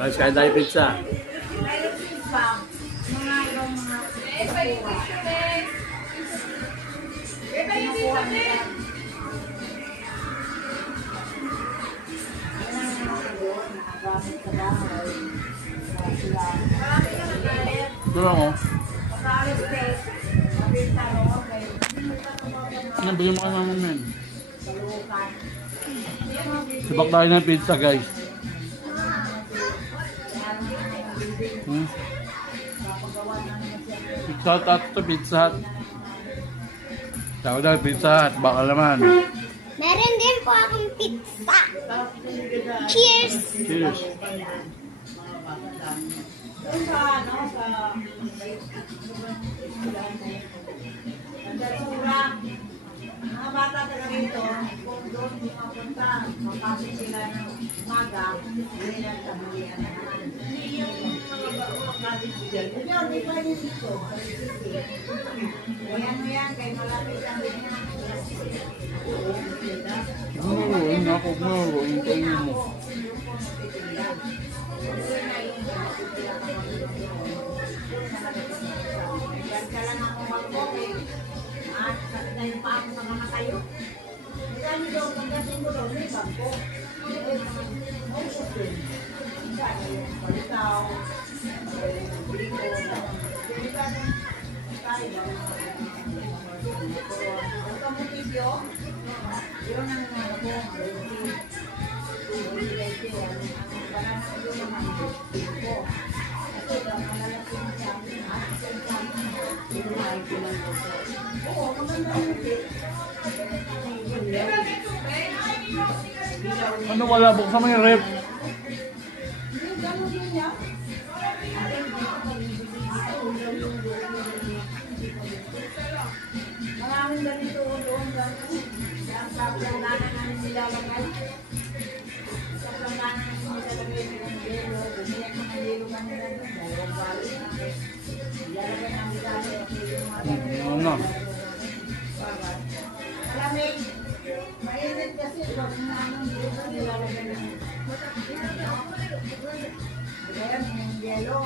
Guys, kain tayo pizza. Mga ibang mga Ito lang oh. Nabili mo ka naman men. Sabak tayo ng pizza guys. Shout out to Pizza Hut. Shout out Pizza Hut. Baka naman. Meron din po akong pizza. Cheers! Cheers. doon sa Sura, mga bata talaga rito, kung doon di mapunta, mapasok sila ng umaga, hindi lang tabulian na naman. Hindi yung mga kalit dyan. Hindi, hindi pwede dito. Ayan mo yan, kay malapit ang ganyan. Ngayon ako, ngayon kayo mo. Yan ka lang ako mag-okay. At sakit na yung paa ko sa mga tayo. Kaya nyo daw, pagdating mo daw, may bangko. May sustin. Kaya yung palitaw, yung biko, ang kamutisyo, yun ang ano ko, Ano wala? Buksan mo yung rep. maraming ganito doon sa plangganan namin nilalagay. Sa plangganan namin nilalagay ng yelo. Bumiyak ng yelo kanila doon. Dalawang balik namin. Nilalagay namin dahil yung mga Ano? malamig. Mainit kasi pag naanong dito nilalagay namin. Ayan, yung yelo.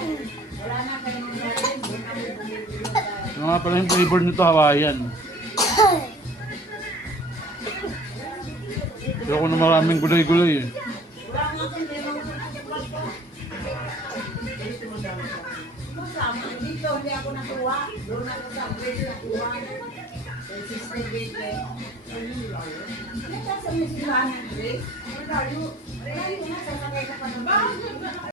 Wala na kayong nilalagay. Doon kami bumibili tayo. Ano nga pala yung flavor nito, Hawaiian. Pero ko na maraming gulay-gulay eh. Wala nga kung di mo nagsusulat ko. Masama, dito hindi ako natuwa. Doon ako sa grade natuwa. Sa sister grade eh. Hindi ka sa misilahan ng grade. Wala yun na, sasakay ka pa ng